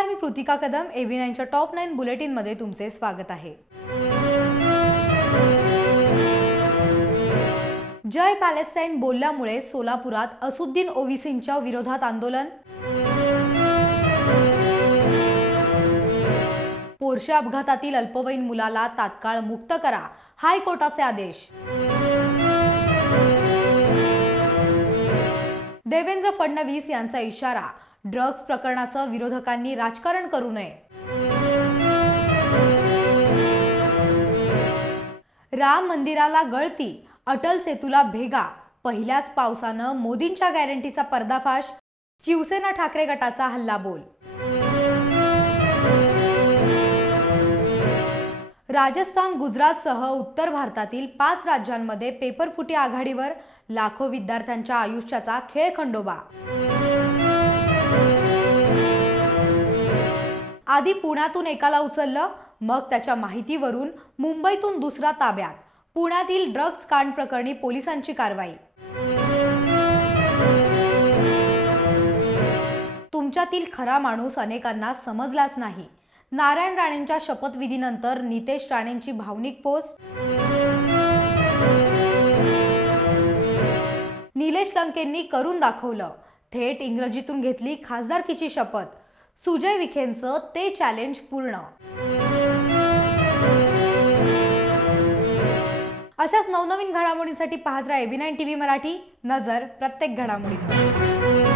नमस्कार, मी Kritika Kadam. AV9च्या top 9 bulletin मध्ये तुमचे स्वागत आहे. जय पॅलेस्टाईन बोलल्यामुळे सोलापुरात असुद्दीन ओवेसींच्या विरोधात आंदोलन. पोर्शे अपघातातील अल्पवयीन मुलाला तात्काळ मुक्त करा, हायकोर्टाचे आदेश. देवेंद्र फडणवीस यांचा इशारा, ड्रग्ज प्रकरणाचं विरोधकांनी राजकारण करू नये. राम मंदिराला गळती, अटल सेतूला भेगा, पहिल्याच पावसानं मोदींच्या गॅरंटीचा पर्दाफाश, शिवसेना ठाकरे गटाचा हल्लाबोल. राजस्थान, गुजरातसह उत्तर भारतातील 5 राज्यांमध्ये पेपरफुटी आघाडीवर, लाखो विद्यार्थ्यांच्या आयुष्याचा खेळखंडोबा. आधी पुण्यातून एकाला उचललं, मग त्याच्या माहितीवरून मुंबईतून दुसरा ताब्यात. पुण्यातील ड्रग्ज कांड प्रकरणी पोलिसांची कारवाई. तुमच्यातील खरा माणूस अनेकांना समजलाच नाही. नारायण राणेंच्या शपथविधीनंतर नितेश राणेंची भावनिक पोस्ट. निलेश लंकेंनी करून दाखवलं, थेट इंग्रजीतून घेतली खासदारकीची शपथ. सुजय विखेंचं ते चॅलेंज पूर्ण. अशाच नवनवीन घडामोडींसाठी पाहत राहा AV9 TV मराठी. नजर प्रत्येक घडामोडीवर.